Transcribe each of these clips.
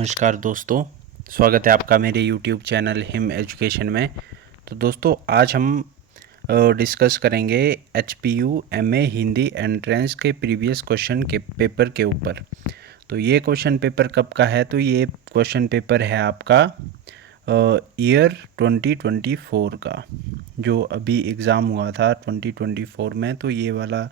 नमस्कार दोस्तों, स्वागत है आपका मेरे YouTube चैनल हिम एजुकेशन में। तो दोस्तों आज हम डिस्कस करेंगे HPU MA हिंदी एंट्रेंस के प्रीवियस क्वेश्चन के पेपर के ऊपर। तो ये क्वेश्चन पेपर कब का है? तो ये क्वेश्चन पेपर है आपका ईयर 2024 का, जो अभी एग्ज़ाम हुआ था 2024 में। तो ये वाला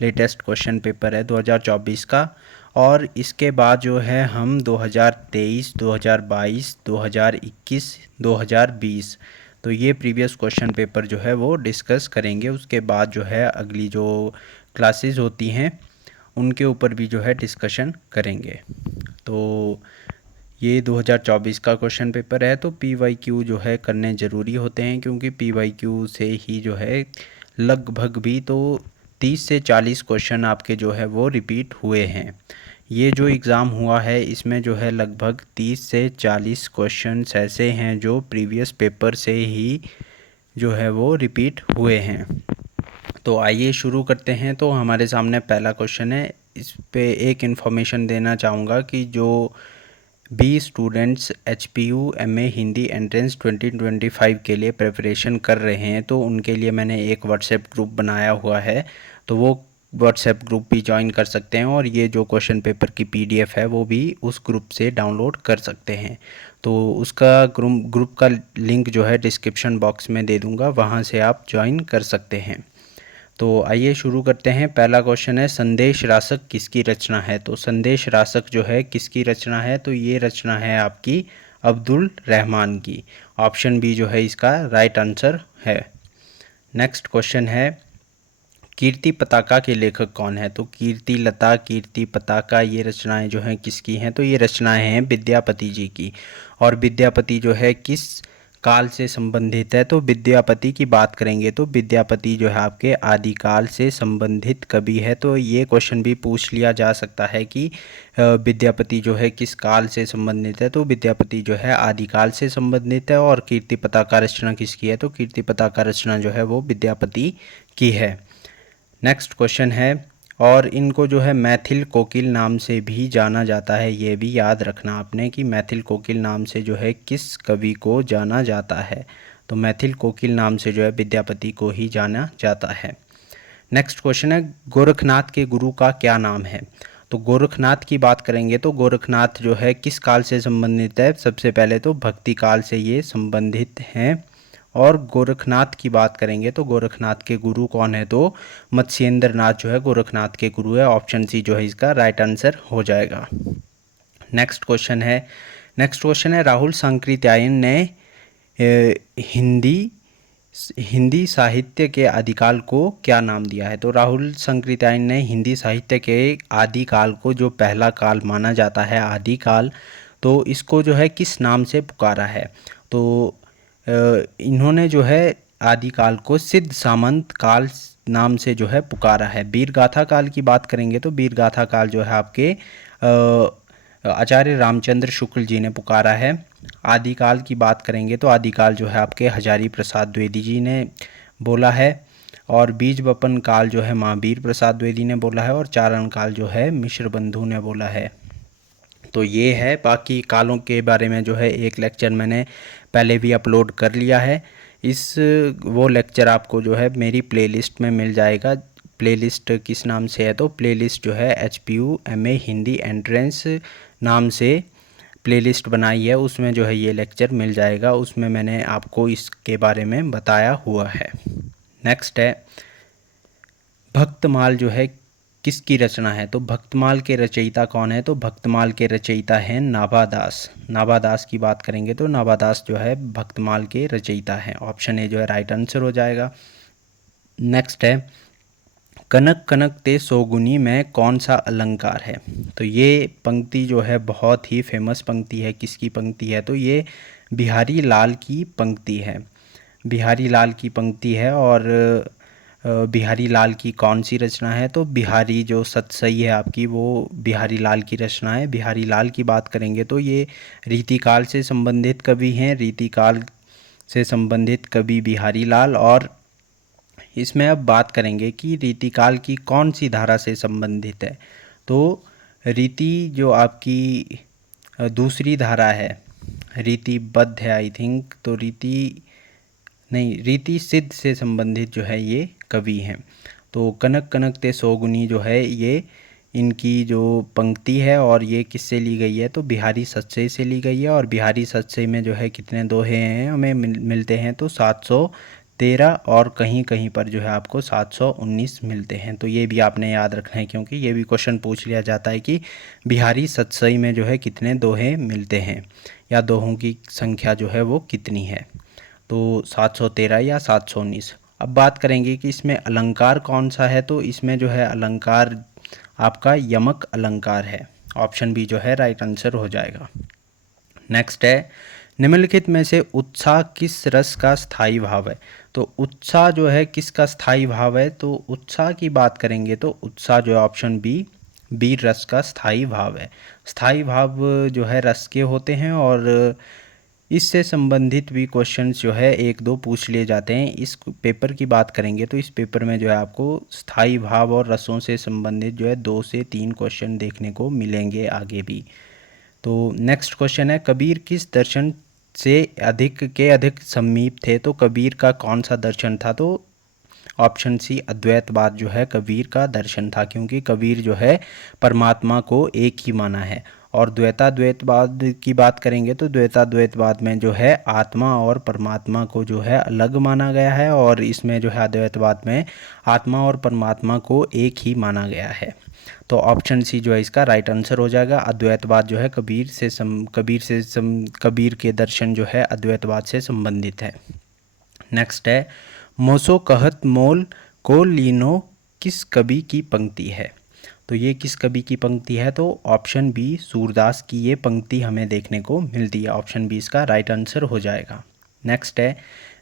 लेटेस्ट क्वेश्चन पेपर है 2024 का। और इसके बाद जो है हम 2023, 2022, 2021, 2020 तो ये प्रीवियस क्वेश्चन पेपर जो है वो डिस्कस करेंगे। उसके बाद जो है अगली जो क्लासेस होती हैं उनके ऊपर भी जो है डिस्कशन करेंगे। तो ये 2024 का क्वेश्चन पेपर है। तो PYQ जो है करने ज़रूरी होते हैं, क्योंकि PYQ से ही जो है लगभग भी तो 30 से 40 क्वेश्चन आपके जो है वो रिपीट हुए हैं। ये जो एग्ज़ाम हुआ है इसमें जो है लगभग 30 से 40 क्वेश्चंस ऐसे हैं जो प्रीवियस पेपर से ही जो है वो रिपीट हुए हैं। तो आइए शुरू करते हैं। तो हमारे सामने पहला क्वेश्चन है। इस पे एक इन्फॉर्मेशन देना चाहूँगा कि जो भी students HPU MA Hindi entrance 2025 के लिए प्रिपरेशन कर रहे हैं, तो उनके लिए मैंने एक व्हाट्सएप ग्रुप बनाया हुआ है। तो वो व्हाट्सएप ग्रुप भी ज्वाइन कर सकते हैं, और ये जो क्वेश्चन पेपर की PDF है वो भी उस ग्रुप से डाउनलोड कर सकते हैं। तो उसका ग्रुप का लिंक जो है डिस्क्रिप्शन बॉक्स में दे दूँगा, वहाँ से आप ज्वाइन कर सकते हैं। तो आइए शुरू करते हैं। पहला क्वेश्चन है, संदेश रासक किसकी रचना है? तो संदेश रासक जो है किसकी रचना है? तो ये रचना है आपकी अब्दुल रहमान की। ऑप्शन बी जो है इसका राइट आंसर है। नेक्स्ट क्वेश्चन है, कीर्ति पताका के लेखक कौन है? तो कीर्ति लता, कीर्ति पताका, ये रचनाएं जो हैं किसकी हैं? तो ये रचनाएं हैं विद्यापति जी की। और विद्यापति जो है किस काल से संबंधित है? तो विद्यापति की बात करेंगे तो विद्यापति जो है आपके आदिकाल से संबंधित कवि है। तो ये क्वेश्चन भी पूछ लिया जा सकता है कि विद्यापति जो है किस काल से संबंधित है? तो विद्यापति जो है आदिकाल से संबंधित है। और कीर्ति पताका रचना किसकी है? तो कीर्ति पताका रचना जो है वो विद्यापति की है। नेक्स्ट क्वेश्चन है, और इनको जो है मैथिल कोकिल नाम से भी जाना जाता है। ये भी याद रखना आपने कि मैथिल कोकिल नाम से जो है किस कवि को जाना जाता है? तो मैथिल कोकिल नाम से जो है विद्यापति को ही जाना जाता है। नेक्स्ट क्वेश्चन है, गोरखनाथ के गुरु का क्या नाम है? तो गोरखनाथ की बात करेंगे तो गोरखनाथ जो है किस काल से संबंधित है? सबसे पहले तो भक्ति काल से ये संबंधित हैं। और गोरखनाथ की बात करेंगे तो गोरखनाथ के गुरु कौन है? तो मत्स्येंद्र नाथ जो है गोरखनाथ के गुरु है। ऑप्शन सी जो है इसका राइट आंसर हो जाएगा। नेक्स्ट क्वेश्चन है, राहुल सांकृत्यायन ने हिंदी साहित्य के आदिकाल को क्या नाम दिया है? तो राहुल सांकृत्यायन ने हिंदी साहित्य के आदिकाल को, जो पहला काल माना जाता है आदिकाल, तो इसको जो है किस नाम से पुकारा है? तो इन्होंने जो है आदिकाल को सिद्ध सामंत काल नाम से जो है पुकारा है। वीरगाथा काल की बात करेंगे तो वीरगाथा काल जो है आपके आचार्य रामचंद्र शुक्ल जी ने पुकारा है। आदिकाल की बात करेंगे तो आदिकाल जो है आपके हजारी प्रसाद द्विवेदी जी ने बोला है। और बीज बपन काल जो है महावीर प्रसाद द्विवेदी ने बोला है। और चारण काल जो है मिश्र बंधु ने बोला है। तो ये है, बाकी कालों के बारे में जो है एक लेक्चर मैंने पहले भी अपलोड कर लिया है। वो लेक्चर आपको जो है मेरी प्लेलिस्ट में मिल जाएगा। प्लेलिस्ट किस नाम से है? तो प्लेलिस्ट जो है HPU MA हिंदी एंट्रेंस नाम से प्लेलिस्ट बनाई है, उसमें जो है ये लेक्चर मिल जाएगा। उसमें मैंने आपको इसके बारे में बताया हुआ है। नेक्स्ट है, भक्तमाल जो है किसकी रचना है? तो भक्तमाल के रचयिता कौन है? तो भक्तमाल के रचयिता हैं नाभादास। नाभादास की बात करेंगे तो नाभादास जो है भक्तमाल के रचयिता हैं। ऑप्शन ए जो है राइट आंसर हो जाएगा। नेक्स्ट है, कनक कनक ते सोगुनी में कौन सा अलंकार है? तो ये पंक्ति जो है बहुत ही फेमस पंक्ति है। किसकी पंक्ति है? तो ये बिहारी लाल की पंक्ति है। बिहारी लाल की पंक्ति है। और बिहारी लाल की कौन सी रचना है? तो बिहारी जो सतसई है आपकी, वो बिहारी लाल की रचना है। बिहारी लाल की बात करेंगे तो ये रीतिकाल से संबंधित कवि हैं। रीतिकाल से संबंधित कवि बिहारी लाल। और इसमें अब बात करेंगे कि रीतिकाल की कौन सी धारा से संबंधित है। तो रीति जो आपकी दूसरी धारा है रीतिबद्ध है आई थिंक, तो रीति सिद्ध से संबंधित जो है ये कवि हैं। तो कनक कनक ते सौगुनी जो है ये इनकी जो पंक्ति है और ये किससे ली गई है, तो बिहारी सच्चे से ली गई है। और बिहारी सच्चे में जो है कितने दोहे हैं हमें मिलते हैं, तो 713 और कहीं कहीं पर जो है आपको 719 मिलते हैं। तो ये भी आपने याद रखना है, क्योंकि ये भी क्वेश्चन पूछ लिया जाता है कि बिहारी सच्चई में जो है कितने दोहे मिलते हैं या दोहों की संख्या जो है वो कितनी है, तो 713 या 719। अब बात करेंगे कि इसमें अलंकार कौन सा है, तो इसमें जो है अलंकार आपका यमक अलंकार है। ऑप्शन बी जो है राइट आंसर हो जाएगा। नेक्स्ट है निम्नलिखित में से उत्साह किस रस का स्थायी भाव है। तो उत्साह जो है किसका स्थायी भाव है, तो उत्साह की बात करेंगे तो उत्साह जो है ऑप्शन बी वीर रस का स्थायी भाव है। स्थायी भाव जो है रस के होते हैं और इससे संबंधित भी क्वेश्चंस जो है एक दो पूछ लिए जाते हैं। इस पेपर की बात करेंगे तो इस पेपर में जो है आपको स्थायी भाव और रसों से संबंधित जो है 2 से 3 क्वेश्चन देखने को मिलेंगे आगे भी। तो नेक्स्ट क्वेश्चन है कबीर किस दर्शन से अधिक समीप थे। तो कबीर का कौन सा दर्शन था, तो ऑप्शन सी अद्वैतवाद जो है कबीर का दर्शन था, क्योंकि कबीर जो है परमात्मा को एक ही माना है। और द्वैताद्वैतवाद की बात करेंगे तो द्वैताद्वैतवाद में जो है आत्मा और परमात्मा को जो है अलग माना गया है, और इसमें जो है अद्वैतवाद में आत्मा और परमात्मा को एक ही माना गया है। तो ऑप्शन सी जो है इसका राइट आंसर हो जाएगा। अद्वैतवाद जो है कबीर के दर्शन जो है अद्वैतवाद से संबंधित है। नेक्स्ट है मोसो कहत मोल को लीनो किस कवि की पंक्ति है। तो ये किस कवि की पंक्ति है, तो ऑप्शन बी सूरदास की ये पंक्ति हमें देखने को मिलती है। ऑप्शन बी इसका राइट आंसर हो जाएगा। नेक्स्ट है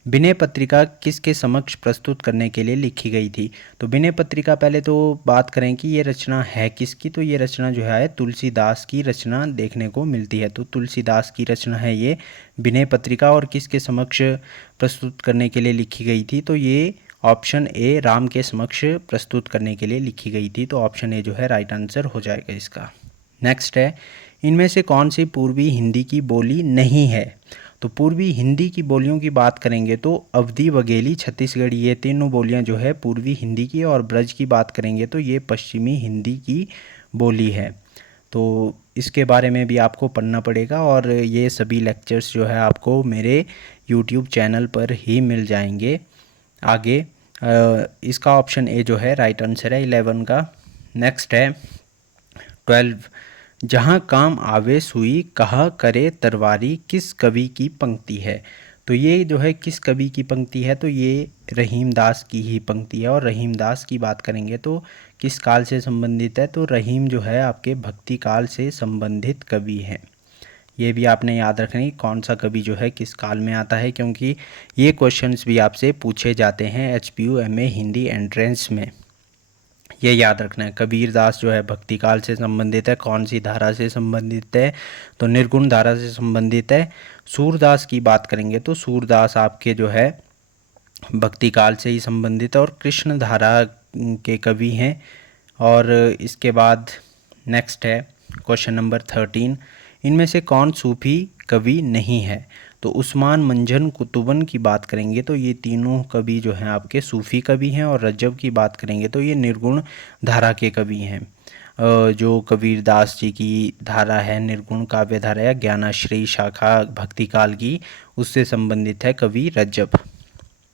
विनय पत्रिका किसके समक्ष प्रस्तुत करने के लिए लिखी गई थी। तो विनय पत्रिका पहले तो बात करें कि ये रचना है किसकी, तो ये रचना जो है तुलसीदास की रचना देखने को मिलती है। तो तुलसीदास की रचना है ये विनय पत्रिका, और किसके समक्ष प्रस्तुत करने के लिए लिखी गई थी, तो ये ऑप्शन ए राम के समक्ष प्रस्तुत करने के लिए लिखी गई थी। तो ऑप्शन ए जो है राइट आंसर हो जाएगा इसका। नेक्स्ट है इनमें से कौन सी पूर्वी हिंदी की बोली नहीं है। तो पूर्वी हिंदी की बोलियों की बात करेंगे तो अवधी, बघेली, छत्तीसगढ़ी ये तीनों बोलियां जो है पूर्वी हिंदी की, और ब्रज की बात करेंगे तो ये पश्चिमी हिंदी की बोली है। तो इसके बारे में भी आपको पढ़ना पड़ेगा, और ये सभी लेक्चर्स जो है आपको मेरे यूट्यूब चैनल पर ही मिल जाएंगे आगे। इसका ऑप्शन ए जो है राइट आंसर है 11 का। नेक्स्ट है 12 जहाँ काम आवे सुई कहा करे तरवारी किस कवि की पंक्ति है। तो ये जो है किस कवि की पंक्ति है, तो ये रहीमदास की ही पंक्ति है। और रहीमदास की बात करेंगे तो किस काल से संबंधित है, तो रहीम जो है आपके भक्ति काल से संबंधित कवि हैं। ये भी आपने याद रखना है कौन सा कवि जो है किस काल में आता है, क्योंकि ये क्वेश्चंस भी आपसे पूछे जाते हैं HPU MA हिंदी एंट्रेंस में। ये याद रखना है कबीर दास जो है भक्ति काल से संबंधित है, कौन सी धारा से संबंधित है, तो निर्गुण धारा से संबंधित है। सूरदास की बात करेंगे तो सूरदास आपके जो है भक्ति काल से ही संबंधित है और कृष्ण धारा के कवि हैं। और इसके बाद नेक्स्ट है क्वेश्चन नंबर 13 इनमें से कौन सूफी कवि नहीं है। तो उस्मान, मंझन, कुतुबन की बात करेंगे तो ये तीनों कवि जो हैं आपके सूफ़ी कवि हैं। और रज्जब की बात करेंगे तो ये निर्गुण धारा के कवि हैं। जो कबीर दास जी की धारा है निर्गुण काव्य धारा या ज्ञानाश्रयी शाखा भक्ति काल की, उससे संबंधित है कवि रज्जब।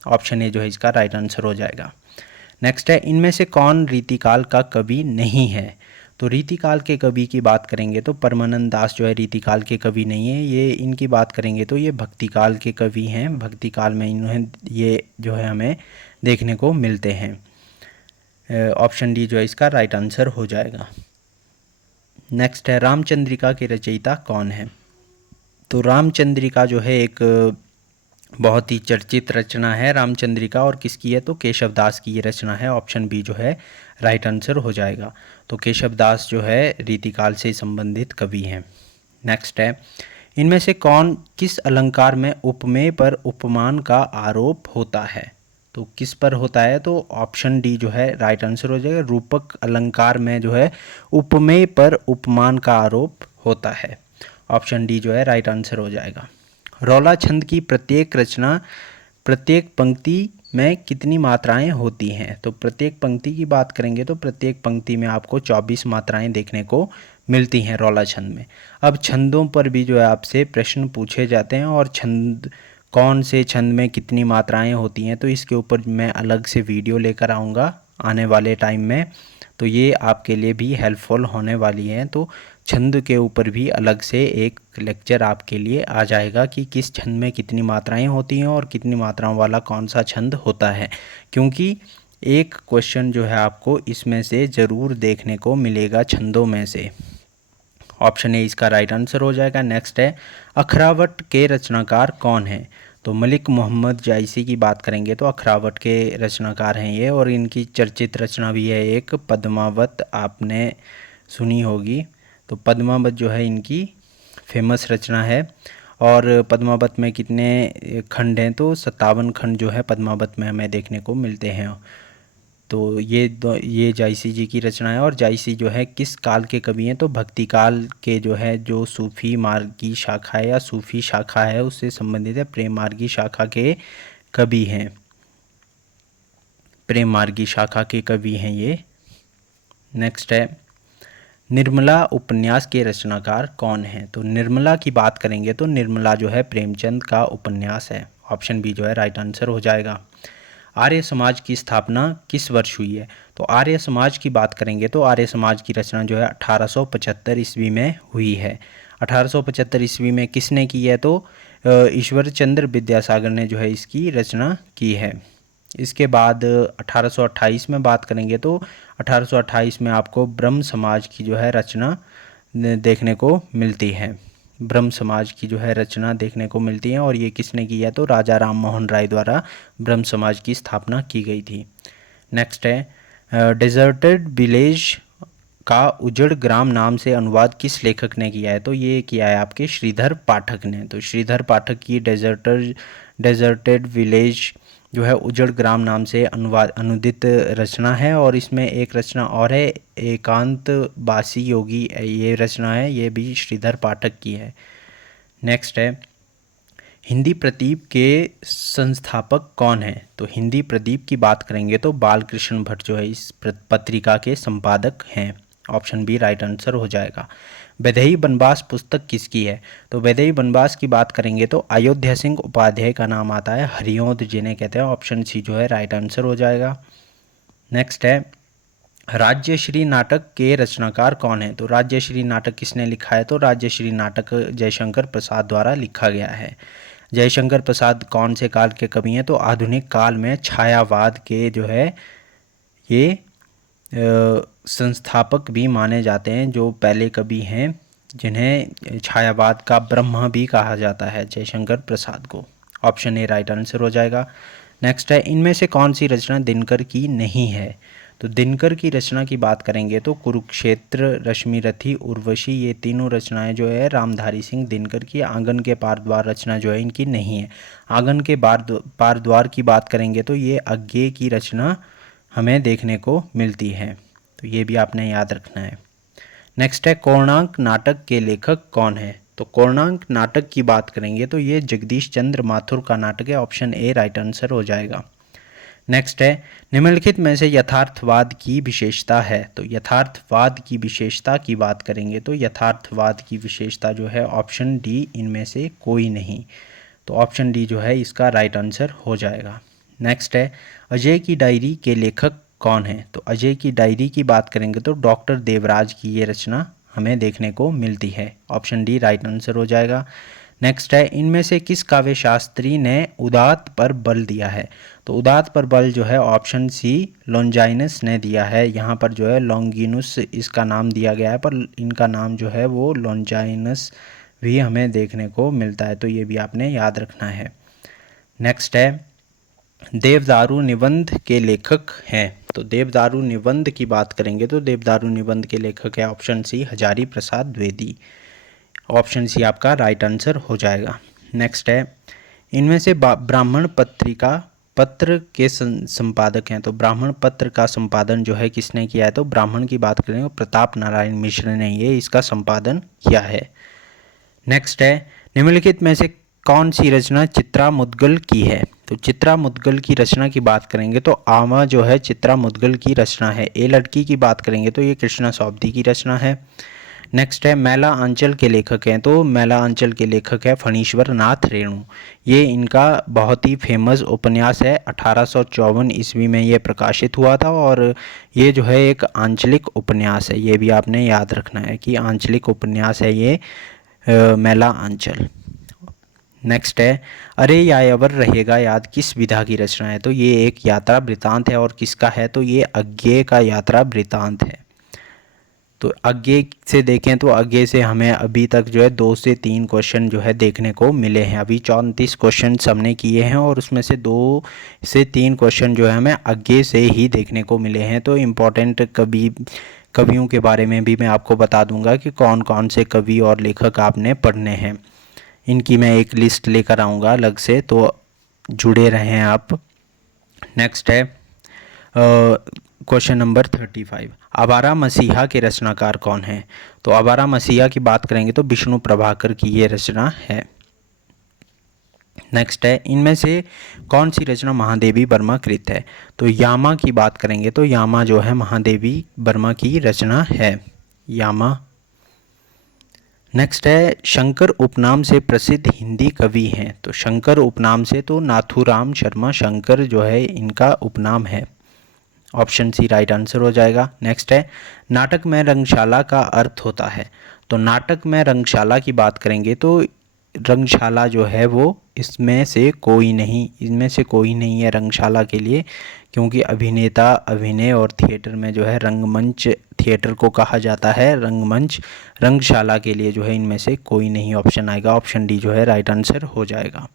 ऑप्शन ए जो है इसका राइट आंसर हो जाएगा। नेक्स्ट है इनमें से कौन रीतिकाल का कवि नहीं है। तो रीतिकाल के कवि की बात करेंगे तो परमानंद दास जो है रीतिकाल के कवि नहीं है। ये इनकी बात करेंगे तो ये भक्तिकाल के कवि हैं। भक्तिकाल में इन्हें ये जो है हमें देखने को मिलते हैं। ऑप्शन डी जो है इसका राइट आंसर हो जाएगा। नेक्स्ट है रामचंद्रिका के रचयिता कौन है। तो रामचंद्रिका जो है एक बहुत ही चर्चित रचना है रामचंद्रिका, और किसकी है तो केशवदास की ये रचना है। ऑप्शन बी जो है राइट आंसर हो जाएगा। तो केशवदास जो है रीतिकाल से संबंधित कवि हैं। नेक्स्ट है इनमें से कौन किस अलंकार में उपमेय पर उपमान का आरोप होता है। तो किस पर होता है, तो ऑप्शन डी जो है राइट आंसर हो जाएगा। रूपक अलंकार में जो है उपमेय पर उपमान का आरोप होता है। ऑप्शन डी जो है राइट आंसर हो जाएगा। रौला छंद की प्रत्येक रचना, प्रत्येक पंक्ति में कितनी मात्राएं होती हैं? तो प्रत्येक पंक्ति की बात करेंगे तो प्रत्येक पंक्ति में आपको 24 मात्राएं देखने को मिलती हैं रौला छंद में। अब छंदों पर भी जो है आपसे प्रश्न पूछे जाते हैं और छंद कौन से छंद में कितनी मात्राएं होती हैं, तो इसके ऊपर मैं अलग से वीडियो लेकर आऊँगा आने वाले टाइम में, तो ये आपके लिए भी हेल्पफुल होने वाली है। तो छंद के ऊपर भी अलग से एक लेक्चर आपके लिए आ जाएगा कि किस छंद में कितनी मात्राएं होती हैं और कितनी मात्राओं वाला कौन सा छंद होता है, क्योंकि एक क्वेश्चन जो है आपको इसमें से ज़रूर देखने को मिलेगा छंदों में से। ऑप्शन ए इसका राइट आंसर हो जाएगा। नेक्स्ट है अखरावट के रचनाकार कौन है? तो मलिक मोहम्मद जायसी की बात करेंगे तो अखरावट के रचनाकार हैं ये, और इनकी चर्चित रचना भी है एक पद्मावत, आपने सुनी होगी। तो पद्मावत जो है इनकी फेमस रचना है। और पद्मावत में कितने खंड हैं? तो 57 खंड जो है पद्मावत में हमें देखने को मिलते हैं। तो ये जायसी जी की रचना है। और जायसी जो है किस काल के कवि हैं? तो भक्ति काल के जो है, जो सूफी मार्गी शाखा है या सूफी शाखा है उससे संबंधित है, प्रेम मार्गी शाखा के कवि हैं, प्रेम मार्गी शाखा के कवि हैं ये। नेक्स्ट है निर्मला उपन्यास के रचनाकार कौन है? तो निर्मला की बात करेंगे तो निर्मला जो है प्रेमचंद का उपन्यास है। ऑप्शन बी जो है राइट आंसर हो जाएगा। आर्य समाज की स्थापना किस वर्ष हुई है? तो आर्य समाज की बात करेंगे तो आर्य समाज की रचना जो है 1875 ईस्वी में हुई है। 1875 ईस्वी में किसने की है? तो ईश्वर चंद्र विद्यासागर ने जो है इसकी रचना की है। इसके बाद 1828 में बात करेंगे तो 1828 में आपको ब्रह्म समाज की जो है रचना देखने को मिलती है। ब्रह्म समाज की जो है रचना देखने को मिलती है, और ये किसने की है? तो राजा राम मोहन राय द्वारा ब्रह्म समाज की स्थापना की गई थी। नेक्स्ट है डेजर्टेड विलेज का उजड़ ग्राम नाम से अनुवाद किस लेखक ने किया है? तो ये किया है आपके श्रीधर पाठक ने। तो श्रीधर पाठक की डेजर्टेड विलेज जो है उजड़ ग्राम नाम से अनुदित रचना है। और इसमें एक रचना और है एकांत बासी योगी, ये रचना है, ये भी श्रीधर पाठक की है। नेक्स्ट है हिंदी प्रदीप के संस्थापक कौन है? तो हिंदी प्रदीप की बात करेंगे तो बालकृष्ण भट्ट जो है इस पत्रिका के संपादक हैं। ऑप्शन बी राइट आंसर हो जाएगा। वैदेही बनवास पुस्तक किसकी है? तो वैदेही बनवास की बात करेंगे तो अयोध्या सिंह उपाध्याय का नाम आता है, हरिओंद जिन्हें कहते हैं। ऑप्शन सी जो है राइट आंसर हो जाएगा। नेक्स्ट है राज्यश्री नाटक के रचनाकार कौन है? तो राज्यश्री नाटक किसने लिखा है? तो राज्यश्री नाटक जयशंकर प्रसाद द्वारा लिखा गया है। जयशंकर प्रसाद कौन से काल के कवि हैं? तो आधुनिक काल में छायावाद के जो है ये संस्थापक भी माने जाते हैं, जो पहले कवि हैं जिन्हें छायावाद का ब्रह्मा भी कहा जाता है, जयशंकर प्रसाद को। ऑप्शन ए राइट आंसर हो जाएगा। नेक्स्ट है इनमें से कौन सी रचना दिनकर की नहीं है? तो दिनकर की रचना की बात करेंगे तो कुरुक्षेत्र, रश्मिरथी, उर्वशी, ये तीनों रचनाएं जो है रामधारी सिंह दिनकर की। आंगन के पार द्वार रचना जो है इनकी नहीं है। आंगन के पार द्वार की बात करेंगे तो ये अज्ञे की रचना हमें देखने को मिलती है, तो ये भी आपने याद रखना है। नेक्स्ट है कोणार्क नाटक के लेखक कौन है? तो कोणार्क नाटक की बात करेंगे तो ये जगदीश चंद्र माथुर का नाटक है। ऑप्शन ए राइट आंसर हो जाएगा। नेक्स्ट है निम्नलिखित में से यथार्थवाद की विशेषता है? तो यथार्थवाद की विशेषता की बात करेंगे तो यथार्थवाद की विशेषता जो है ऑप्शन डी इनमें से कोई नहीं। तो ऑप्शन डी जो है इसका राइट आंसर हो जाएगा। नेक्स्ट है अजय की डायरी के लेखक कौन है? तो अजय की डायरी की बात करेंगे तो डॉक्टर देवराज की ये रचना हमें देखने को मिलती है। ऑप्शन डी राइट आंसर हो जाएगा। नेक्स्ट है इनमें से किस काव्य शास्त्री ने उदात पर बल दिया है? तो उदात पर बल जो है ऑप्शन सी लॉन्जाइनस ने दिया है। यहाँ पर जो है लॉन्गिनुस इसका नाम दिया गया है, पर इनका नाम जो है वो लॉन्जाइनस भी हमें देखने को मिलता है, तो ये भी आपने याद रखना है। नेक्स्ट है देवदारू निबंध के लेखक हैं? तो देवदारू निबंध की बात करेंगे तो देवदारू निबंध के लेखक है option C Hazari Prasad Dwivedi. Option C आपका राइट आंसर हो जाएगा। नेक्स्ट है इनमें से ब्राह्मण पत्रिका पत्र के संपादक हैं? तो ब्राह्मण पत्र का संपादन जो है किसने किया है? तो ब्राह्मण की बात करें तो प्रताप नारायण मिश्र ने ये इसका संपादन किया है। नेक्स्ट है, निम्नलिखित में से कौन सी रचना चित्रा मुद्गल की है? तो चित्रा मुद्गल की रचना की बात करेंगे तो आमा जो है चित्रा मुद्गल की रचना है। ए लड़की की बात करेंगे तो ये कृष्णा सौब्दी की रचना है। नेक्स्ट है, मैला आंचल के लेखक हैं, तो मैला आंचल के लेखक है फणीश्वर नाथ रेणु। ये इनका बहुत ही फेमस उपन्यास है, 1854 ईस्वी में ये प्रकाशित हुआ था और ये जो है एक आंचलिक उपन्यास है। ये भी आपने याद रखना है कि आंचलिक उपन्यास है ये मैला आंचल। नेक्स्ट है, अरे यायावर रहेगा याद किस विधा की रचना है? तो ये एक यात्रा वृतांत है और किसका है? तो ये अज्ञेय का यात्रा वृतांत है। तो अज्ञेय से देखें तो अज्ञेय से हमें अभी तक जो है 2 से 3 क्वेश्चन जो है देखने को मिले हैं। अभी 34 क्वेश्चन हमने किए हैं और उसमें से 2 से 3 क्वेश्चन जो है हमें अज्ञेय से ही देखने को मिले हैं। तो इम्पोर्टेंट कवियों के बारे में भी मैं आपको बता दूंगा कि कौन कौन से कवि और लेखक आपने पढ़ने हैं। इनकी मैं एक लिस्ट लेकर आऊँगा अलग से, तो जुड़े रहें आप। नेक्स्ट है क्वेश्चन नंबर 35, आवारा मसीहा के रचनाकार कौन है? तो आवारा मसीहा की बात करेंगे तो विष्णु प्रभाकर की ये रचना है। नेक्स्ट है, इनमें से कौन सी रचना महादेवी वर्मा कृत है? तो यामा की बात करेंगे तो यामा जो है महादेवी वर्मा की रचना है, यामा। नेक्स्ट है, शंकर उपनाम से प्रसिद्ध हिंदी कवि हैं? तो शंकर उपनाम से तो नाथूराम शर्मा शंकर जो है इनका उपनाम है। ऑप्शन सी राइट आंसर हो जाएगा। नेक्स्ट है, नाटक में रंगशाला का अर्थ होता है? तो नाटक में रंगशाला की बात करेंगे तो रंगशाला जो है वो इनमें से कोई नहीं है रंगशाला के लिए, क्योंकि अभिनेता अभिनय और थिएटर में जो है रंगमंच थिएटर को कहा जाता है रंगमंच। रंगशाला के लिए जो है इनमें से कोई नहीं ऑप्शन आएगा। ऑप्शन डी जो है राइट आंसर हो जाएगा।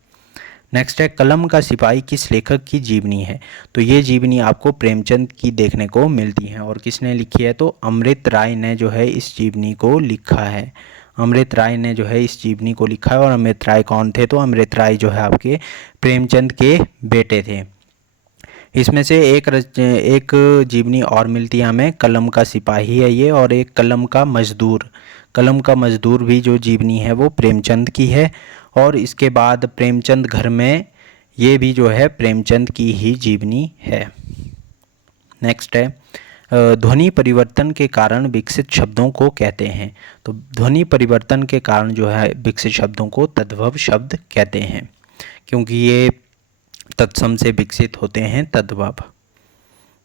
नेक्स्ट है, कलम का सिपाही किस लेखक की जीवनी है? तो ये जीवनी आपको प्रेमचंद की देखने को मिलती है और किसने लिखी है? तो अमृत राय ने जो है इस जीवनी को लिखा है। अमृत राय ने जो है इस जीवनी को लिखा है। और अमृत राय कौन थे? तो अमृत राय जो है आपके प्रेमचंद के बेटे थे। इसमें से एक जीवनी और मिलती है हमें, कलम का सिपाही है ये, और एक कलम का मजदूर। कलम का मजदूर भी जो जीवनी है वो प्रेमचंद की है। और इसके बाद प्रेमचंद घर में, ये भी जो है प्रेमचंद की ही जीवनी है। नेक्स्ट है, ध्वनि परिवर्तन के कारण विकसित शब्दों को कहते हैं? तो ध्वनि परिवर्तन के कारण जो है विकसित शब्दों को तद्भव शब्द कहते हैं, क्योंकि ये तत्सम से विकसित होते हैं, तद्भव।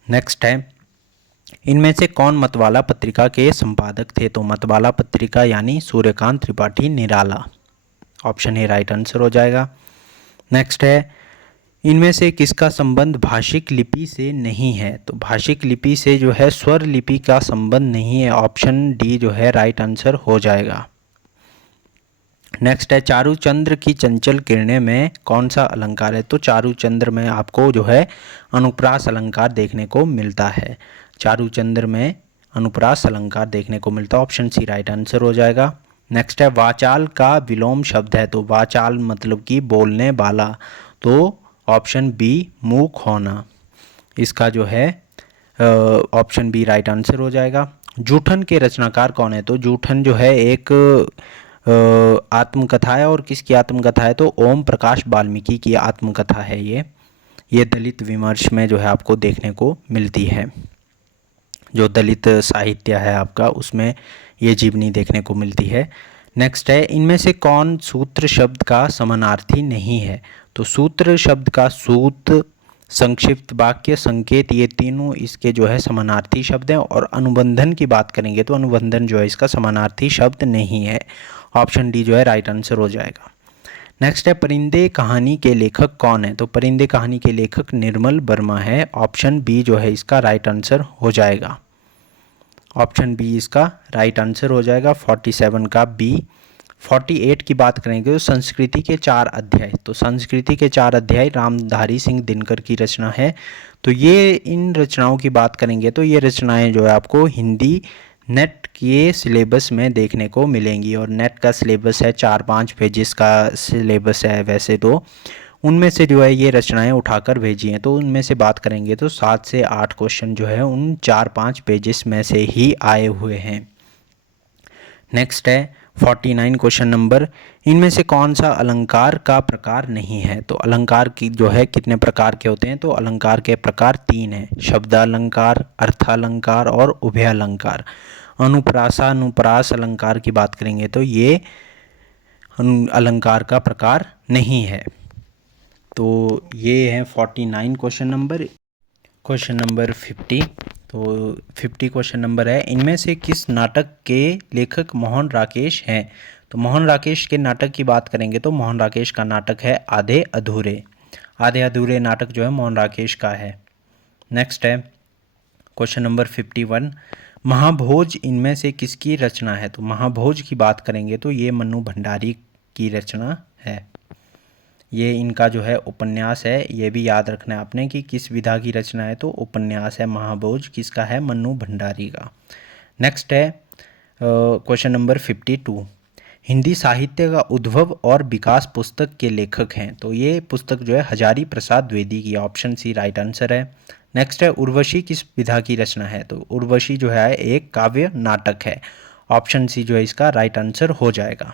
नेक्स्ट है, इनमें से कौन मतवाला पत्रिका के संपादक थे? तो मतवाला पत्रिका यानी Suryakant Tripathi Nirala. Option A right answer हो जाएगा। नेक्स्ट है, इनमें से किसका संबंध भाषिक लिपि से नहीं है? तो भाषिक लिपि से जो है स्वर लिपि का संबंध नहीं है। ऑप्शन डी जो है राइट आंसर हो जाएगा। नेक्स्ट है, चारुचंद्र की चंचल किरणें में कौन सा अलंकार है? तो चारुचंद्र में आपको जो है अनुप्रास अलंकार देखने को मिलता है। चारुचंद्र में अनुप्रास अलंकार देखने को मिलता है। ऑप्शन सी राइट आंसर हो जाएगा। नेक्स्ट है, वाचाल का विलोम शब्द है? तो वाचाल मतलब कि बोलने वाला, तो ऑप्शन बी मूक होना, इसका जो है ऑप्शन बी राइट आंसर हो जाएगा। जूठन के रचनाकार कौन है? तो जूठन जो है एक आत्मकथा है। और किसकी आत्मकथा है? तो ओम प्रकाश वाल्मीकि की आत्मकथा है ये दलित विमर्श में जो है आपको देखने को मिलती है। जो दलित साहित्य है आपका, उसमें ये जीवनी देखने को मिलती है। नेक्स्ट है, इनमें से कौन सूत्र शब्द का समानार्थी नहीं है? तो सूत्र शब्द का सूत, संक्षिप्त वाक्य, संकेत, ये तीनों इसके जो है समानार्थी शब्द हैं। और अनुबंधन की बात करेंगे तो अनुबंधन जो है इसका समानार्थी शब्द नहीं है। ऑप्शन डी जो है राइट आंसर हो जाएगा। नेक्स्ट है, परिंदे कहानी के लेखक कौन है? तो परिंदे कहानी के लेखक निर्मल वर्मा है। ऑप्शन बी जो है इसका राइट आंसर हो जाएगा। ऑप्शन बी इसका राइट आंसर हो जाएगा। 47 का बी। 48 की बात करेंगे तो संस्कृति के 4 अध्याय। तो संस्कृति के 4 अध्याय रामधारी सिंह दिनकर की रचना है। तो ये इन रचनाओं की बात करेंगे तो ये रचनाएं जो है आपको हिंदी नेट के सिलेबस में देखने को मिलेंगी। और नेट का सिलेबस है 4-5 पेजेस का सिलेबस है वैसे तो, उनमें से जो है ये रचनाएं उठाकर भेजी हैं। तो उनमें से बात करेंगे तो 7 से 8 क्वेश्चन जो है उन 4-5 पेजेस में से ही आए हुए हैं। नेक्स्ट है, 49 क्वेश्चन नंबर, इनमें से कौन सा अलंकार का प्रकार नहीं है? तो अलंकार की जो है कितने प्रकार के होते हैं? तो अलंकार के प्रकार 3 हैं, शब्दालंकार, अर्थालंकार और उभयालंकार। अनुप्रास अलंकार की बात करेंगे तो ये अलंकार का प्रकार नहीं है। तो ये है 49 क्वेश्चन नंबर। क्वेश्चन नंबर 50, तो 50 क्वेश्चन नंबर है, इनमें से किस नाटक के लेखक मोहन राकेश हैं? तो मोहन राकेश के नाटक की बात करेंगे तो मोहन राकेश का नाटक है आधे अधूरे। आधे अधूरे नाटक जो है मोहन राकेश का है। नेक्स्ट है क्वेश्चन नंबर 51, महाभोज इनमें से किसकी रचना है? तो महाभोज की बात करेंगे तो ये मन्नू भंडारी की रचना है। ये इनका जो है उपन्यास है, ये भी याद रखना है आपने कि किस विधा की रचना है, तो उपन्यास है महाभोज, किसका है? मन्नू भंडारी का। नेक्स्ट है क्वेश्चन नंबर 52, हिंदी साहित्य का उद्भव और विकास पुस्तक के लेखक हैं? तो ये पुस्तक जो है हजारी प्रसाद द्विवेदी की, ऑप्शन सी राइट आंसर है। नेक्स्ट है उर्वशी किस विधा की रचना है? तो उर्वशी जो है एक काव्य नाटक है, ऑप्शन सी जो है इसका राइट आंसर हो जाएगा।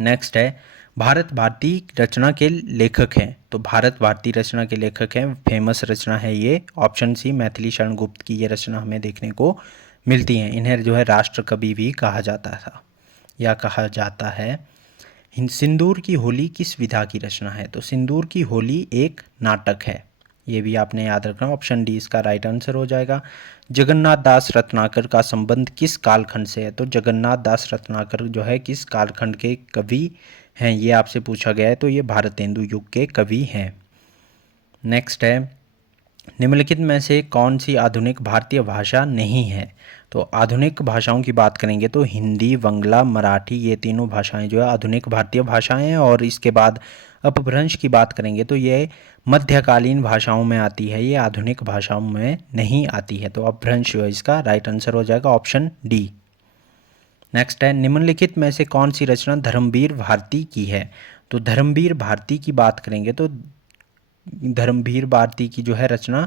नेक्स्ट है भारत भारती रचना के लेखक हैं? तो भारत भारती रचना के लेखक हैं, फेमस रचना है ये, ऑप्शन सी मैथिली शरण गुप्त की ये रचना हमें देखने को मिलती है। इन्हें जो है राष्ट्र कवि भी कहा जाता था या कहा जाता है। सिंदूर की होली किस विधा की रचना है? तो सिंदूर की होली एक नाटक है, ये भी आपने याद रखना, ऑप्शन डी इसका राइट आंसर हो जाएगा। जगन्नाथ दास रत्नाकर का संबंध किस कालखंड से है? तो जगन्नाथ दास रत्नाकर जो है किस कालखंड के कवि हैं, ये आपसे पूछा गया है, तो ये भारतेंदु युग के कवि हैं। नेक्स्ट है निम्नलिखित में से कौन सी आधुनिक भारतीय भाषा नहीं है? तो आधुनिक भाषाओं की बात करेंगे तो हिंदी, बंगला, मराठी, ये तीनों भाषाएं जो है आधुनिक भारतीय भाषाएं हैं। और इसके बाद अपभ्रंश की बात करेंगे तो ये मध्यकालीन भाषाओं में आती है, ये आधुनिक भाषाओं में नहीं आती है। तो अपभ्रंश जो है इसका राइट आंसर हो जाएगा, ऑप्शन डी। नेक्स्ट है निम्नलिखित में से कौन सी रचना धर्मवीर भारती की है? तो धर्मवीर भारती की बात करेंगे तो धर्मवीर भारती की जो है रचना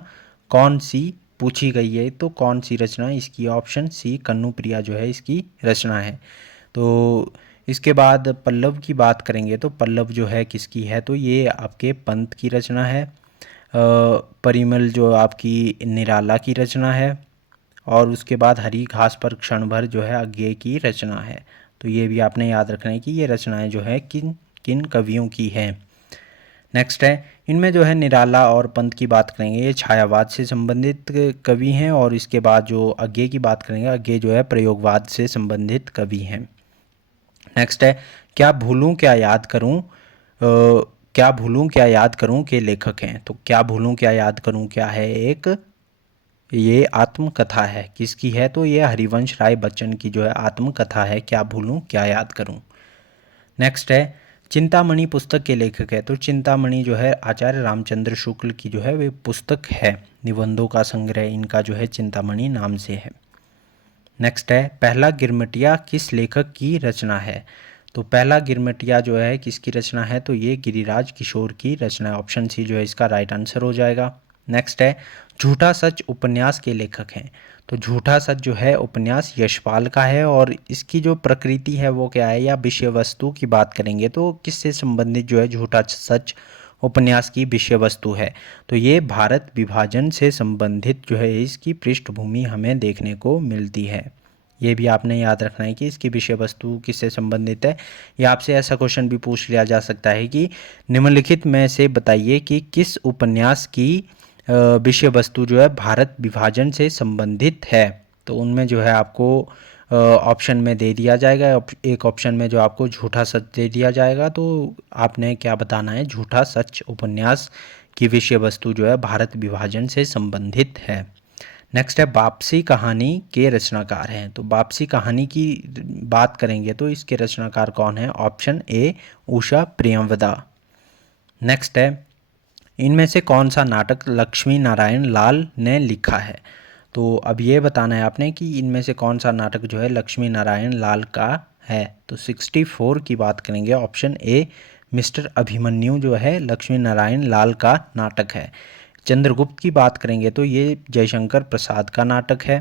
कौन सी पूछी गई है? तो कौन सी रचना इसकी? ऑप्शन सी कन्नू प्रिया जो है इसकी रचना है। तो इसके बाद पल्लव की बात करेंगे तो पल्लव जो है किसकी है? तो ये आपके पंत की रचना है। परिमल जो आपकी निराला की रचना है। और उसके बाद हरी घास पर क्षण भर जो है अज्ञे की रचना है। तो ये भी आपने याद रखना है कि ये रचनाएं जो है किन किन कवियों की हैं। नेक्स्ट है इनमें जो है निराला और पंत की बात करेंगे, ये छायावाद से संबंधित कवि हैं। और इसके बाद जो अज्ञे की बात करेंगे, अज्ञे जो है प्रयोगवाद से संबंधित कवि हैं। नेक्स्ट है क्या भूलूं क्या याद करूं, क्या भूलूं क्या याद करूं के लेखक हैं? तो क्या भूलूं क्या याद करूं क्या है? एक ये आत्मकथा है, किसकी है? तो ये हरिवंश राय बच्चन की जो है आत्मकथा है, क्या भूलूं क्या याद करूं। नेक्स्ट है चिंतामणि पुस्तक के लेखक है? तो चिंतामणि जो है आचार्य रामचंद्र शुक्ल की जो है वे पुस्तक है, निबंधों का संग्रह इनका जो है चिंतामणि नाम से है। नेक्स्ट है पहला गिरमिटिया किस लेखक की रचना है? तो पहला गिरमिटिया जो है किसकी रचना है? तो ये गिरिराज किशोर की रचना है, ऑप्शन सी जो है इसका राइट आंसर हो जाएगा। नेक्स्ट है झूठा सच उपन्यास के लेखक हैं? तो झूठा सच जो है उपन्यास यशपाल का है। और इसकी जो प्रकृति है वो क्या है, या विषय वस्तु की बात करेंगे तो किससे संबंधित जो है झूठा सच उपन्यास की विषय वस्तु है? तो ये भारत विभाजन से संबंधित जो है इसकी पृष्ठभूमि हमें देखने को मिलती है। ये भी आपने याद रखना है कि इसकी विषय वस्तु किससे संबंधित है। या आपसे ऐसा क्वेश्चन भी पूछ लिया जा सकता है कि निम्नलिखित में से बताइए कि किस उपन्यास की विषय वस्तु जो है भारत विभाजन से संबंधित है। तो उनमें जो है आपको ऑप्शन में दे दिया जाएगा, एक ऑप्शन में जो आपको झूठा सच दे दिया जाएगा। तो आपने क्या बताना है, झूठा सच उपन्यास की विषय वस्तु जो है भारत विभाजन से संबंधित है। नेक्स्ट है वापसी कहानी के रचनाकार हैं? तो वापसी कहानी की बात करेंगे तो इसके रचनाकार कौन है? Option A Usha Priyamvada. Next है इनमें से कौन सा नाटक लक्ष्मी नारायण लाल ने लिखा है? तो अब ये बताना है आपने कि इनमें से कौन सा नाटक जो है लक्ष्मी नारायण लाल का है। तो 64 की बात करेंगे, ऑप्शन ए मिस्टर अभिमन्यु जो है लक्ष्मी नारायण लाल का नाटक है। चंद्रगुप्त की बात करेंगे तो ये जयशंकर प्रसाद का नाटक है।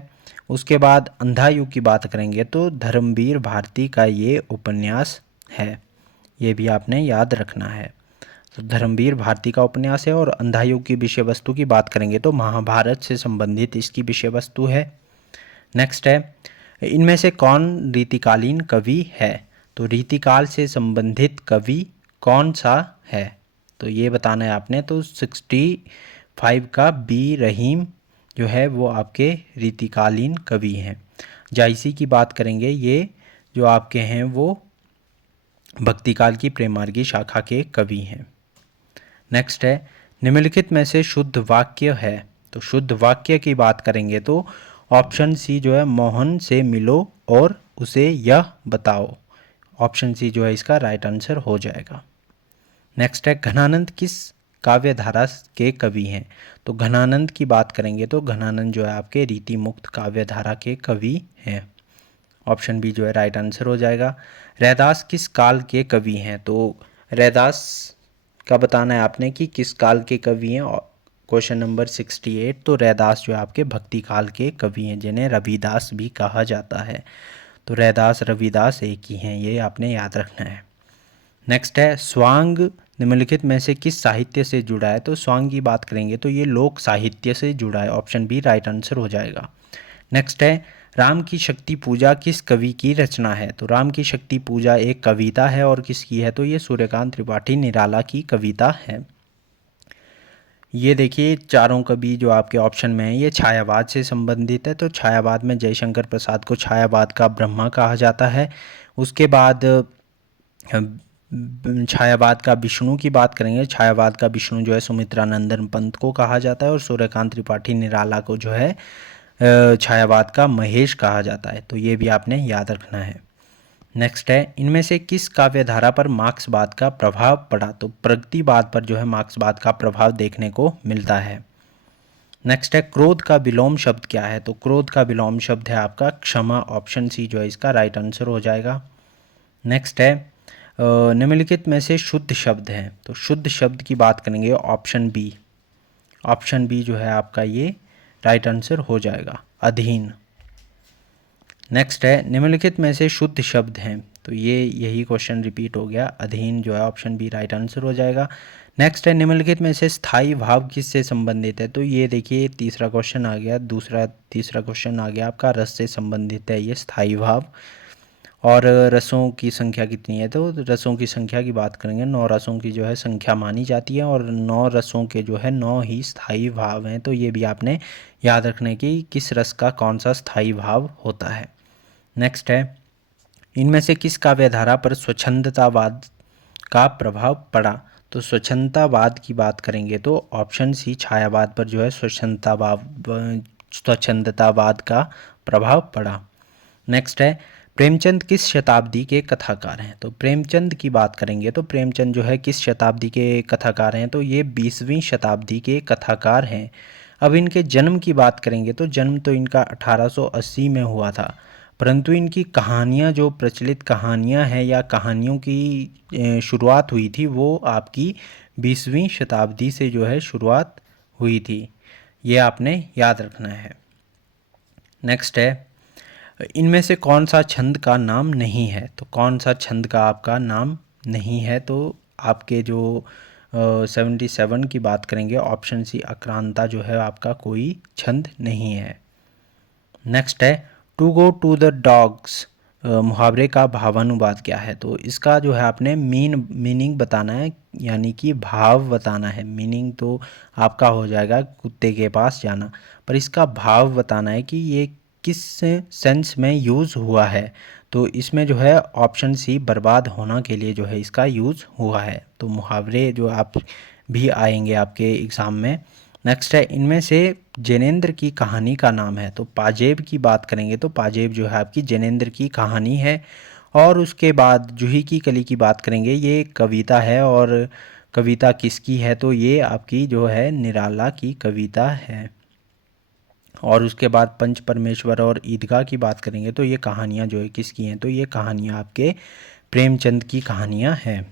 उसके बाद अंधायु की बात करेंगे तो धर्मवीर भारती का ये उपन्यास है, ये भी आपने याद रखना है। तो धर्मवीर भारती का उपन्यास है। और अंधायु की विषय वस्तु की बात करेंगे तो महाभारत से संबंधित इसकी विषय वस्तु है। नेक्स्ट है, इनमें से कौन रीतिकालीन कवि है? तो रीतिकाल से संबंधित कवि कौन सा है? तो ये बताना है आपने। तो 65 का बी रहीम जो है वो आपके रीतिकालीन कवि हैं। जायसी की बात करेंगे, ये जो आपके हैं वो भक्तिकाल की प्रेमार्गी शाखा के कवि हैं। नेक्स्ट है, निम्नलिखित में से शुद्ध वाक्य है। तो शुद्ध वाक्य की बात करेंगे तो ऑप्शन सी जो है, मोहन से मिलो और उसे यह बताओ। ऑप्शन सी जो है इसका राइट आंसर हो जाएगा। नेक्स्ट है, घनानंद किस काव्यधारा के कवि हैं? तो घनानंद की बात करेंगे तो घनानंद जो है आपके रीति मुक्त काव्यधारा के कवि हैं। ऑप्शन बी जो है राइट आंसर हो जाएगा। रैदास किस काल के कवि हैं? तो रैदास का बताना है आपने कि किस काल के कवि हैं। Question number 68। तो रैदास जो है आपके भक्ति काल के कवि हैं, जिन्हें रविदास भी कहा जाता है। तो रैदास रविदास एक ही हैं, ये आपने याद रखना है। नेक्स्ट है, स्वांग निम्नलिखित में से किस साहित्य से जुड़ा है? तो स्वांग की बात करेंगे तो ये लोक साहित्य से जुड़ा है। ऑप्शन बी राइट आंसर हो जाएगा। नेक्स्ट है, राम की शक्ति पूजा किस कवि की रचना है? तो राम की शक्ति पूजा एक कविता है, और किसकी है? तो ये सूर्यकांत त्रिपाठी निराला की कविता है। ये देखिए चारों कवि जो आपके ऑप्शन में है ये छायावाद से संबंधित है। तो छायावाद में जयशंकर प्रसाद को छायावाद का ब्रह्मा कहा जाता है। उसके बाद छायावाद का विष्णु की बात करेंगे। छायावाद का विष्णु जो है सुमित्रा नंदन पंत को कहा जाता है। और सूर्यकांत त्रिपाठी निराला को जो है छायावाद का महेश कहा जाता है। तो ये भी आपने याद रखना है। नेक्स्ट है, इनमें से किस काव्यधारा पर मार्क्सवाद का प्रभाव पड़ा? तो प्रगतिवाद पर जो है मार्क्सवाद का प्रभाव देखने को मिलता है। नेक्स्ट है, क्रोध का विलोम शब्द क्या है? तो क्रोध का विलोम शब्द है आपका क्षमा। ऑप्शन सी जो है इसका राइट आंसर हो जाएगा। नेक्स्ट है, निम्नलिखित में से शुद्ध शब्द है। तो शुद्ध शब्द की बात करेंगे, ऑप्शन बी। ऑप्शन बी जो है आपका ये राइट आंसर हो जाएगा, अधीन। नेक्स्ट है, निम्नलिखित में से शुद्ध शब्द हैं। तो ये यही क्वेश्चन रिपीट हो गया, अधीन जो है ऑप्शन बी राइट आंसर हो जाएगा। नेक्स्ट है, निम्नलिखित में से स्थायी भाव किससे संबंधित है? तो ये देखिए तीसरा क्वेश्चन आ गया। तीसरा क्वेश्चन आ गया आपका रस से संबंधित है ये स्थायी भाव। और रसों की संख्या कितनी है? तो रसों की संख्या की बात करेंगे, 9 रसों की जो है संख्या मानी जाती है। और 9 रसों के जो है 9 ही स्थायी भाव हैं। तो ये भी आपने याद रखने की किस रस का कौन सा स्थायी भाव होता है। नेक्स्ट है, इनमें से किस काव्यधारा पर स्वच्छंदतावाद का प्रभाव पड़ा? तो स्वच्छंदतावाद की बात करेंगे तो ऑप्शन सी छायावाद पर जो है स्वच्छंदतावाद का प्रभाव पड़ा। नेक्स्ट है, प्रेमचंद किस शताब्दी के कथाकार हैं? तो प्रेमचंद की बात करेंगे तो प्रेमचंद जो है किस शताब्दी के कथाकार हैं? तो ये 20वीं शताब्दी के कथाकार हैं। अब इनके जन्म की बात करेंगे तो जन्म तो इनका 1880 में हुआ था, परंतु इनकी कहानियाँ जो प्रचलित कहानियाँ हैं या कहानियों की शुरुआत हुई थी वो आपकी 20वीं शताब्दी से जो है शुरुआत हुई थी। ये आपने याद रखना है। नेक्स्ट है, इनमें से कौन सा छंद का नाम नहीं है? तो कौन सा छंद का आपका नाम नहीं है? तो आपके जो 77 की बात करेंगे, ऑप्शन सी आक्रांता जो है आपका कोई छंद नहीं है। नेक्स्ट है, to go to the dogs मुहावरे का भावानुवाद क्या है? तो इसका जो है आपने मीनिंग बताना है, यानी कि भाव बताना है। मीनिंग तो आपका हो जाएगा कुत्ते के पास जाना, पर इसका भाव बताना है कि ये किस सेंस में यूज़ हुआ है। तो इसमें जो है ऑप्शन सी बर्बाद होना के लिए जो है इसका यूज़ हुआ है। तो मुहावरे जो आप भी आएंगे आपके एग्ज़ाम में। नेक्स्ट है, इनमें से जैनेंद्र की कहानी का नाम है? तो पाजेब की बात करेंगे तो पाजेब जो है आपकी जैनेंद्र की कहानी है। और उसके बाद जूही की कली की बात करेंगे, ये कविता है। और कविता किसकी है? तो ये आपकी जो है निराला की कविता है। और उसके बाद पंच परमेश्वर और ईदगाह की बात करेंगे तो ये कहानियाँ जो है किसकी हैं? तो ये कहानियाँ आपके प्रेमचंद की कहानियाँ हैं।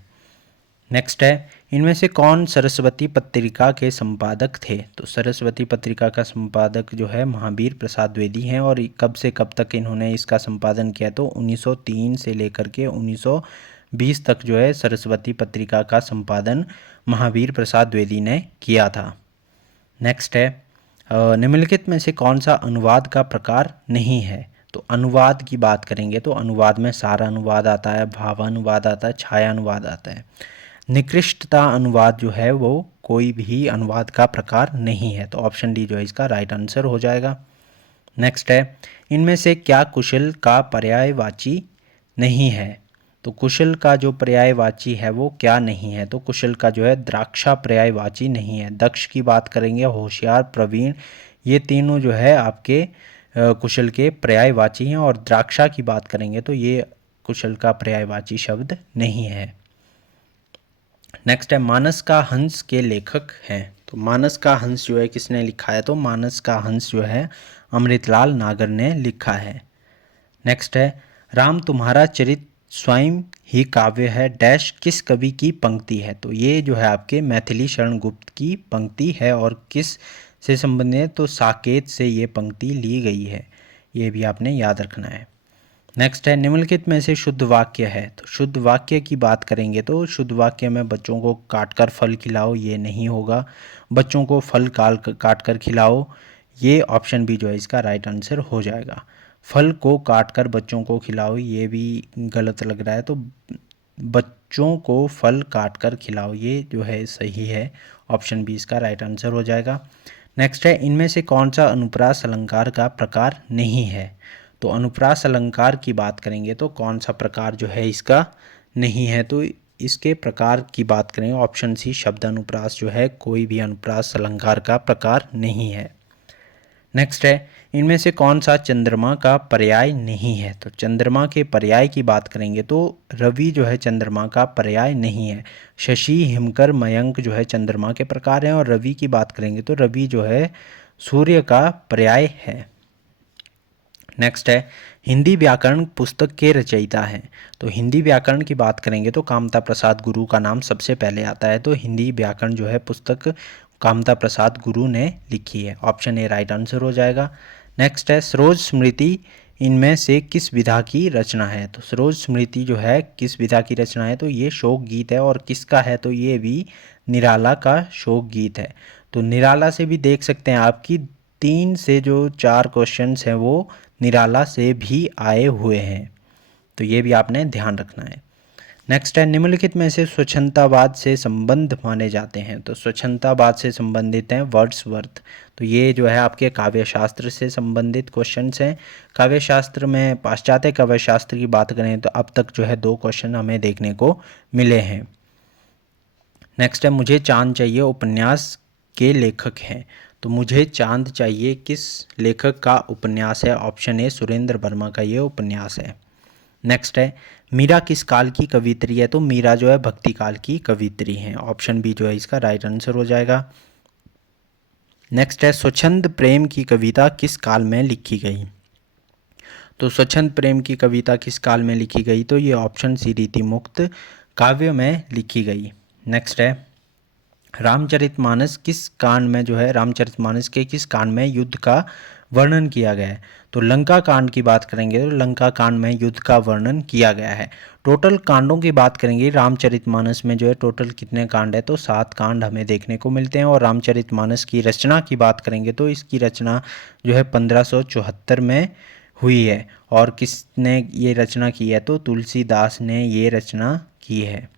नेक्स्ट है, इनमें से कौन सरस्वती पत्रिका के संपादक थे? तो सरस्वती पत्रिका का संपादक जो है महावीर प्रसाद द्विवेदी हैं। और कब से कब तक इन्होंने इसका संपादन किया? तो 1903 से लेकर के 1920 तक जो है सरस्वती पत्रिका का संपादन महावीर प्रसाद द्विवेदी ने किया था। नेक्स्ट है, निम्नलिखित में से कौन सा अनुवाद का प्रकार नहीं है? तो अनुवाद की बात करेंगे तो अनुवाद में सारा अनुवाद आता है, भावानुवाद आता है, छाया अनुवाद आता है। निकृष्टता अनुवाद जो है वो कोई भी अनुवाद का प्रकार नहीं है। तो ऑप्शन डी जो है इसका राइट आंसर हो जाएगा। नेक्स्ट है, इनमें से क्या कुशल का पर्यायवाची नहीं है? तो कुशल का जो पर्यायवाची है वो क्या नहीं है? तो कुशल का जो है द्राक्षा पर्यायवाची नहीं है। दक्ष की बात करेंगे, होशियार, प्रवीण, ये तीनों जो है आपके कुशल के पर्यायवाची हैं। और द्राक्षा की बात करेंगे तो ये कुशल का पर्यायवाची शब्द नहीं है। नेक्स्ट है, मानस का हंस के लेखक हैं? तो मानस का हंस जो है किसने लिखा है? तो मानस का हंस जो है अमृतलाल नागर ने लिखा है। नेक्स्ट है, राम तुम्हारा चरित स्वयं ही काव्य है डैश किस कवि की पंक्ति है? तो ये जो है आपके मैथिली शरण गुप्त की पंक्ति है। और किस से संबंधित है? तो साकेत से ये पंक्ति ली गई है। ये भी आपने याद रखना है। नेक्स्ट है, निम्नलिखित में से शुद्ध वाक्य है? तो शुद्ध वाक्य की बात करेंगे तो शुद्ध वाक्य में बच्चों को काटकर फल खिलाओ, ये नहीं होगा। बच्चों को फल काट कर खिलाओ, ये ऑप्शन भी जो है इसका राइट आंसर हो जाएगा। फल को काटकर बच्चों को खिलाओ, ये भी गलत लग रहा है। तो बच्चों को फल काटकर खिलाओ, ये जो है सही है। ऑप्शन बी इसका राइट आंसर हो जाएगा। नेक्स्ट है, इनमें से कौन सा अनुप्रास अलंकार का प्रकार नहीं है? तो अनुप्रास अलंकार की बात करेंगे तो कौन सा प्रकार जो है इसका नहीं है? तो इसके प्रकार की बात करेंगे, ऑप्शन सी शब्द अनुप्रास जो है कोई भी अनुप्रास अलंकार का प्रकार नहीं है। नेक्स्ट है, इनमें से कौन सा चंद्रमा का पर्याय नहीं है? तो चंद्रमा के पर्याय की बात करेंगे तो रवि जो है चंद्रमा का पर्याय नहीं है। शशि, हिमकर, मयंक जो है चंद्रमा के प्रकार हैं। और रवि की बात करेंगे तो रवि जो है सूर्य का पर्याय है। नेक्स्ट है, हिंदी व्याकरण पुस्तक के रचयिता हैं? तो हिंदी व्याकरण की बात करेंगे तो कामता प्रसाद गुरु का नाम सबसे पहले आता है। तो हिंदी व्याकरण जो है पुस्तक कामता प्रसाद गुरु ने लिखी है। ऑप्शन ए राइट आंसर हो जाएगा। नेक्स्ट है, सरोज स्मृति इनमें से किस विधा की रचना है? तो सरोज स्मृति जो है किस विधा की रचना है? तो ये शोक गीत है। और किसका है? तो ये भी निराला का शोक गीत है। तो निराला से भी देख सकते हैं आपकी 3 से जो 4 क्वेश्चंस हैं वो निराला से भी आए हुए हैं। तो ये भी आपने ध्यान रखना है। नेक्स्ट है, निम्नलिखित में से स्वच्छंदतावाद से संबंध माने जाते हैं? तो स्वच्छंदतावाद से संबंधित हैं वर्ड्सवर्थ। तो ये जो है आपके काव्यशास्त्र से संबंधित क्वेश्चंस हैं। काव्यशास्त्र में पाश्चात्य काव्यशास्त्र की बात करें तो अब तक जो है 2 क्वेश्चन हमें देखने को मिले हैं। नेक्स्ट है, मुझे चांद चाहिए उपन्यास के लेखक हैं? तो मुझे चांद चाहिए किस लेखक का उपन्यास है? ऑप्शन ए सुरेंद्र वर्मा का ये उपन्यास है। नेक्स्ट है, मीरा किस काल की कवियत्री है? तो मीरा जो है भक्ति काल की कवियत्री हैं। ऑप्शन बी जो है इसका राइट आंसर हो जाएगा। नेक्स्ट है, स्वच्छंद प्रेम की कविता किस काल में लिखी गई? तो स्वच्छंद प्रेम की कविता किस काल में लिखी गई? तो ये ऑप्शन सी रीतिमुक्त काव्य में लिखी गई। नेक्स्ट है, रामचरितमानस किस कांड में जो है रामचरितमानस के किस कांड में युद्ध का वर्णन किया गया है? तो लंका कांड की बात करेंगे तो लंका कांड में युद्ध का वर्णन किया गया है। टोटल कांडों की बात करेंगे रामचरितमानस में जो है टोटल कितने कांड है? तो 7 कांड हमें देखने को मिलते हैं। और रामचरितमानस की रचना की बात करेंगे तो इसकी रचना जो है 1574 में हुई है। और किसने ये रचना की है? तो तुलसीदास ने ये रचना की है।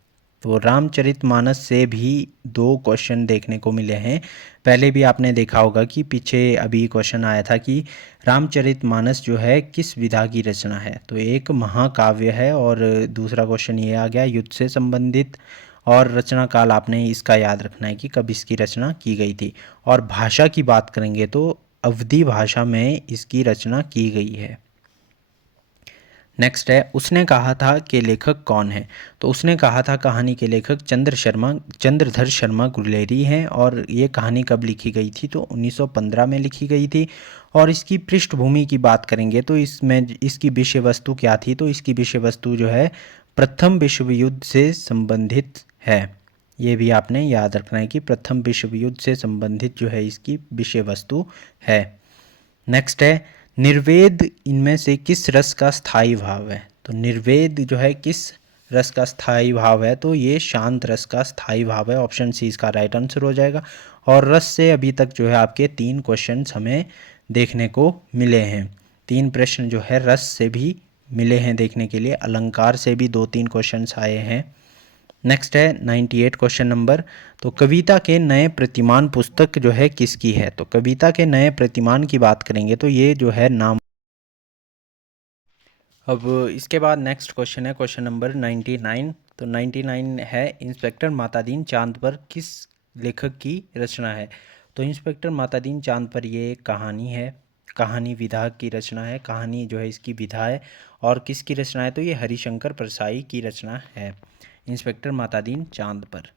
तो रामचरितमानस से भी 2 क्वेश्चन देखने को मिले हैं। पहले भी आपने देखा होगा कि पीछे अभी क्वेश्चन आया था कि रामचरितमानस जो है किस विधा की रचना है? तो एक महाकाव्य है। और दूसरा क्वेश्चन ये आ गया युद्ध से संबंधित। और रचना काल आपने इसका याद रखना है कि कब इसकी रचना की गई थी। और भाषा की बात करेंगे तो अवधी भाषा में इसकी रचना की गई है। नेक्स्ट है, उसने कहा था कि लेखक कौन है? तो उसने कहा था कहानी के लेखक चंद्रधर शर्मा गुलेरी हैं। और ये कहानी कब लिखी गई थी? तो 1915 में लिखी गई थी। और इसकी पृष्ठभूमि की बात करेंगे तो इसमें इसकी विषय वस्तु क्या थी? तो इसकी विषय वस्तु जो है प्रथम विश्व युद्ध से संबंधित है। ये भी आपने याद रखना है कि प्रथम विश्व युद्ध से संबंधित जो है इसकी विषय वस्तु है। नेक्स्ट है निर्वेद इनमें से किस रस का स्थायी भाव है। तो निर्वेद जो है किस रस का स्थायी भाव है, तो ये शांत रस का स्थायी भाव है। ऑप्शन सी इसका राइट आंसर हो जाएगा। और रस से अभी तक जो है आपके 3 क्वेश्चंस हमें देखने को मिले हैं। 3 प्रश्न जो है रस से भी मिले हैं देखने के लिए, अलंकार से भी 2-3 क्वेश्चंस आए हैं। नेक्स्ट है 98 क्वेश्चन नंबर। तो कविता के नए प्रतिमान पुस्तक जो है किसकी है। तो कविता के नए प्रतिमान की बात करेंगे तो ये जो है नाम। अब इसके बाद नेक्स्ट क्वेश्चन है क्वेश्चन नंबर 99। तो 99 है इंस्पेक्टर मातादीन चांद पर किस लेखक की रचना है। तो इंस्पेक्टर मातादीन चांद पर ये एक कहानी है, कहानी विधा की रचना है। कहानी जो है इसकी विधा है। और किसकी रचना है, तो ये हरिशंकर परसाई की रचना है, इंस्पेक्टर मातादीन चांद पर।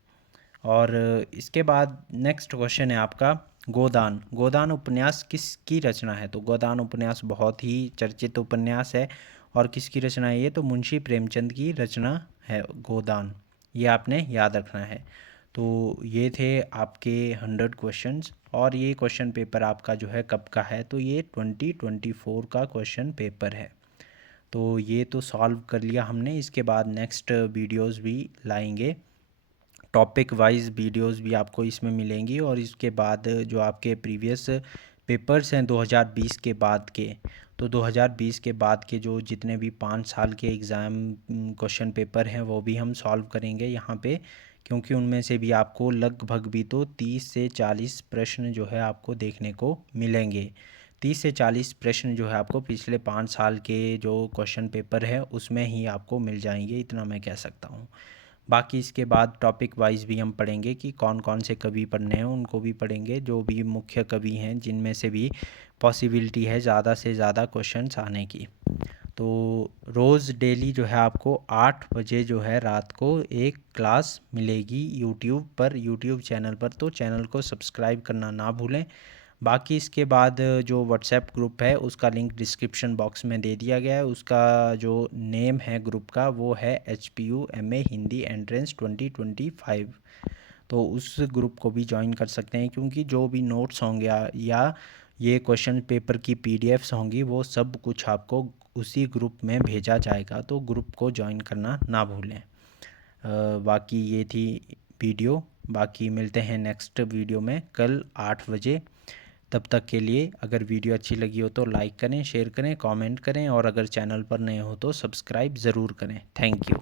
और इसके बाद नेक्स्ट क्वेश्चन है आपका गोदान। गोदान उपन्यास किसकी रचना है। तो गोदान उपन्यास बहुत ही चर्चित उपन्यास है। और किसकी रचना है ये, तो मुंशी प्रेमचंद की रचना है गोदान। ये आपने याद रखना है। तो ये थे आपके 100 क्वेश्चंस। और ये क्वेश्चन पेपर आपका जो है कब का है, तो ये 2024 का क्वेश्चन पेपर है। तो ये तो सॉल्व कर लिया हमने। इसके बाद नेक्स्ट वीडियोस भी लाएंगे, टॉपिक वाइज वीडियोस भी आपको इसमें मिलेंगी। और इसके बाद जो आपके प्रीवियस पेपर्स हैं 2020 के बाद के, तो 2020 के बाद के जो जितने भी 5 साल के एग्ज़ाम क्वेश्चन पेपर हैं वो भी हम सॉल्व करेंगे यहाँ पे। क्योंकि उनमें से भी आपको लगभग भी तो 30 से 40 प्रश्न जो है आपको देखने को मिलेंगे। 30 से 40 प्रश्न जो है आपको पिछले 5 साल के जो क्वेश्चन पेपर है उसमें ही आपको मिल जाएंगे, इतना मैं कह सकता हूँ। बाकी इसके बाद टॉपिक वाइज भी हम पढ़ेंगे कि कौन कौन से कवि पढ़ने हैं, उनको भी पढ़ेंगे। जो भी मुख्य कवि हैं जिनमें से भी पॉसिबिलिटी है ज़्यादा से ज़्यादा क्वेश्चंस आने की। तो रोज़ डेली जो है आपको 8 बजे जो है रात को एक क्लास मिलेगी यूट्यूब पर, यूट्यूब चैनल पर। तो चैनल को सब्सक्राइब करना ना भूलें। बाकी इसके बाद जो व्हाट्सएप ग्रुप है उसका लिंक डिस्क्रिप्शन बॉक्स में दे दिया गया है। उसका जो नेम है ग्रुप का वो है HPUMA हिंदी एंट्रेंस 2025। तो उस ग्रुप को भी ज्वाइन कर सकते हैं, क्योंकि जो भी नोट्स होंगे या ये क्वेश्चन पेपर की PDFs होंगी वो सब कुछ आपको उसी ग्रुप में भेजा जाएगा। तो ग्रुप को ज्वाइन करना ना भूलें। बाकी ये थी वीडियो। बाकी मिलते हैं नेक्स्ट वीडियो में कल 8 बजे। तब तक के लिए अगर वीडियो अच्छी लगी हो तो लाइक करें, शेयर करें, कमेंट करें। और अगर चैनल पर नए हो तो सब्सक्राइब ज़रूर करें। Thank you.